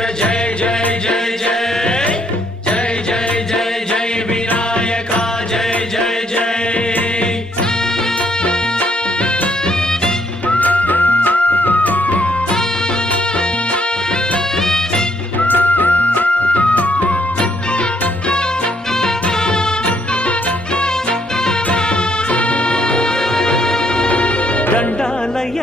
जय जय जय जय जय जय जय जय विनायका जय जय जय दण्डालय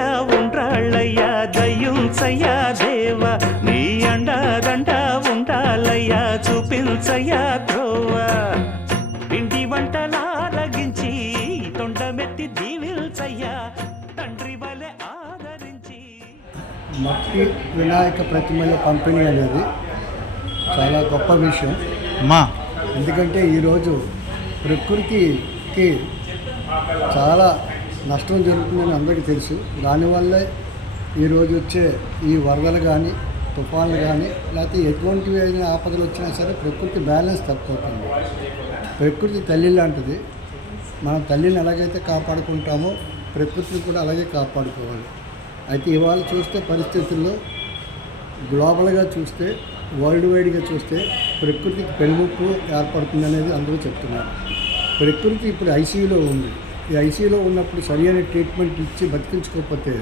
మట్టి వినాయక ప్రతిమల పంపిణీ అనేది చాలా గొప్ప విషయం. అమ్మా ఎందుకంటే ఈరోజు ప్రకృతికి చాలా నష్టం జరుగుతుందని అందరికీ తెలుసు. దానివల్లే ఈరోజు వచ్చే ఈ వరదలు కానీ తుఫాన్లు కానీ లేకపోతే ఎటువంటి అయినా ఆపదలు వచ్చినా సరే ప్రకృతి బ్యాలెన్స్ తప్పుతుంది. ప్రకృతి తల్లి లాంటిది. మనం తల్లిని ఎలాగైతే కాపాడుకుంటామో ప్రకృతిని కూడా అలాగే కాపాడుకోవాలి. అయితే ఇవాళ చూస్తే పరిస్థితుల్లో గ్లోబల్గా చూస్తే వరల్డ్ వైడ్గా చూస్తే ప్రకృతికి పెనుముప్పు ఏర్పడుతుంది అనేది అందరూ చెప్తున్నారు. ప్రకృతి ఇప్పుడు ఐసీయూలో ఉంది. ఈ ఐసీయూలో ఉన్నప్పుడు సరైన ట్రీట్మెంట్ ఇచ్చి బతికించుకోకపోతే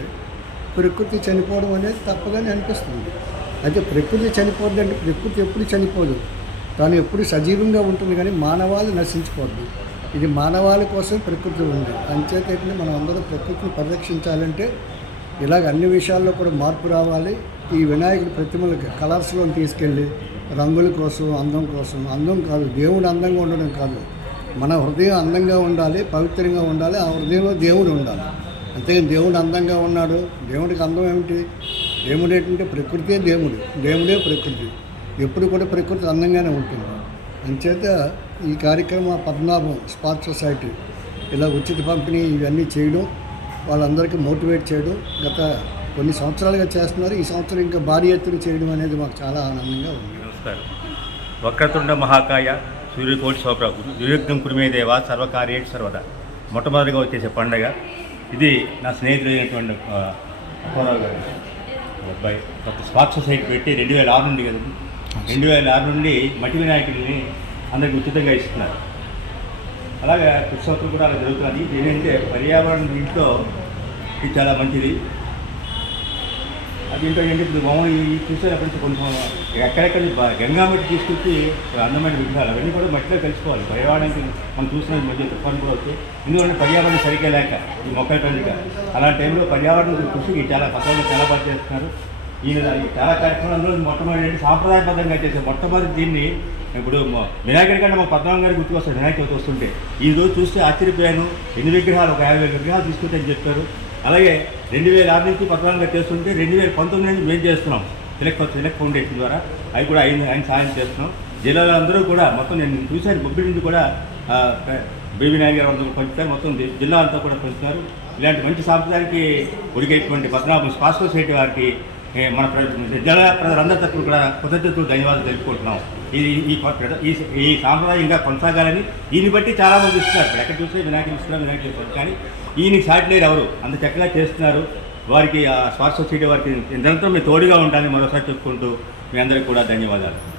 ప్రకృతి చనిపోవడం అనేది తప్పగానే అనిపిస్తుంది. అయితే ప్రకృతి చనిపోద్దంటే ప్రకృతి ఎప్పుడు చనిపోదు. తాను ఎప్పుడు సజీవంగా ఉంటుంది కానీ మానవాళి నశించిపోద్ది. ఇది మానవాళి కోసం ప్రకృతి ఉంది. అంచేత మనం అందరూ ప్రకృతిని పరిరక్షించాలంటే ఇలాగ అన్ని విషయాల్లో కూడా మార్పు రావాలి. ఈ వినాయకుడి ప్రతిమలకి కలర్స్లో తీసుకెళ్ళి రంగుల కోసం అందం కోసం అందం కాదు దేవుడు అందంగా ఉండడం కాదు. మన హృదయం అందంగా ఉండాలి పవిత్రంగా ఉండాలి ఆ హృదయంలో దేవుడు ఉండాలి. అంతేగాని దేవుడు అందంగా ఉన్నాడు దేవుడికి అందం ఏమిటి? దేవుడు ఏంటంటే ప్రకృతే దేవుడు దేవుడే ప్రకృతి. ఎప్పుడు కూడా ప్రకృతి అందంగానే ఉంటుంది. అంచేత ఈ కార్యక్రమం పద్మనాభం స్పాట్ సొసైటీ ఇలా ఉచిత పంపిణీ ఇవన్నీ చేయడం వాళ్ళందరికీ మోటివేట్ చేయడం గత కొన్ని సంవత్సరాలుగా చేస్తున్నారు. ఈ సంవత్సరం ఇంకా భారీ ఎత్తున చేయడం అనేది మాకు చాలా ఆనందంగా ఉంది. నమస్కారం. వక్రతుండ మహాకాయ సూర్యకోటి శోభ్రభు దుర్యుగ్ధం కురిమే దేవ సర్వకార్య సర్వదా. మొట్టమొదటిగా వచ్చేసే పండగ. ఇది నా స్నేహితుడైనటువంటి ఆ, అప్పారావు గారు అబ్బాయి ఒక స్పాట్ సొసైటీ పెట్టి రెండు వేల ఆరు నుండి కదా రెండు వేల ఆరు నుండి మట్టి వినాయకుడిని అందరికి ఉచితంగా ఇస్తున్నారు. అలాగే కృష్ణోత్సవం కూడా అలా జరుగుతుంది. ఇది ఏంటంటే పర్యావరణం దీంట్లో ఇది చాలా మంచిది. అది ఏంటో ఏంటి ఇప్పుడు మామూలు ఈ చూసేటప్పటి అప్పటి కొంచెం ఎక్కడెక్కడ గంగా మట్టి తీసుకొచ్చి అందమైన విగ్రహాలు అవన్నీ కూడా మట్టిలో కలిసిపోవాలి. పర్యావరణానికి మనం చూసిన మధ్య తుఫాను కూడా వచ్చి ఎందుకంటే పర్యావరణం సరిగ్గా లేక ఈ మొక్కల పండుగ అలాంటి టైంలో పర్యావరణం కృషికి చాలా పక్కన చాలా బాగా చేస్తున్నారు. ఈ చాలా కార్యక్రమాలు మొట్టమొదటి సాంప్రదాయబద్ధంగా చేసే మొట్టమొదటి దీన్ని ఇప్పుడు మ- వినాయకుడి కంటే మా పద్మనాభం గారికి గుర్తుకొస్తాడు వినాయక చవితి వస్తుంటే. ఈ రోజు చూస్తే ఆశ్చర్యపోయాను. ఎన్ని విగ్రహాలు ఒక యాభై విగ్రహాలు తీసుకుంటే చెప్పారు. అలాగే రెండు వేల ఆరు నుంచి పద్నాలుగుగా చేస్తుంటే రెండు వేల పంతొమ్మిది నుంచి మేము చేస్తున్నాం. తిలక్ తిలక్ ఫౌండేషన్ ద్వారా. అవి కూడా ఆయన ఆయన సాయం చేస్తున్నాం. జిల్లాలో అందరూ కూడా మొత్తం నేను చూశాను బొబ్బిలి నుంచి కూడా బేబీ నాయక్ గారు అందరూ పంచుతారు మొత్తం జిల్లా అంతా కూడా పంచుతారు ఇలాంటి మంచి సాంప్రదాయానికి ఉడికేటువంటి పద్మనాభం స్పాస్కో సొసైటీ వారికి మన ప్ర- ప్రజలందరి తరఫున కూడా కృతజ్ఞతలు ధన్యవాదాలు తెలుపుకుంటున్నాం. ఇది ఈ ఈ ఈ సాంప్రదాయం ఇంకా కొనసాగాలని దీన్ని బట్టి చాలా మంది ఇస్తున్నారు ఇప్పుడు ఎక్కడ చూస్తే వినాయకులు ఇస్తున్నారు వినాయకులు ఇస్తున్నారు కానీ ఈయన సాటి లేరు ఎవరు? అంత చక్కగా చేస్తున్నారు. వారికి ఆ శ్వాస సొసైటీ వారికి నిరంతరం మీరు తోడుగా ఉండాలని మరోసారి చెప్పుకుంటూ మీ అందరికీ కూడా ధన్యవాదాలు.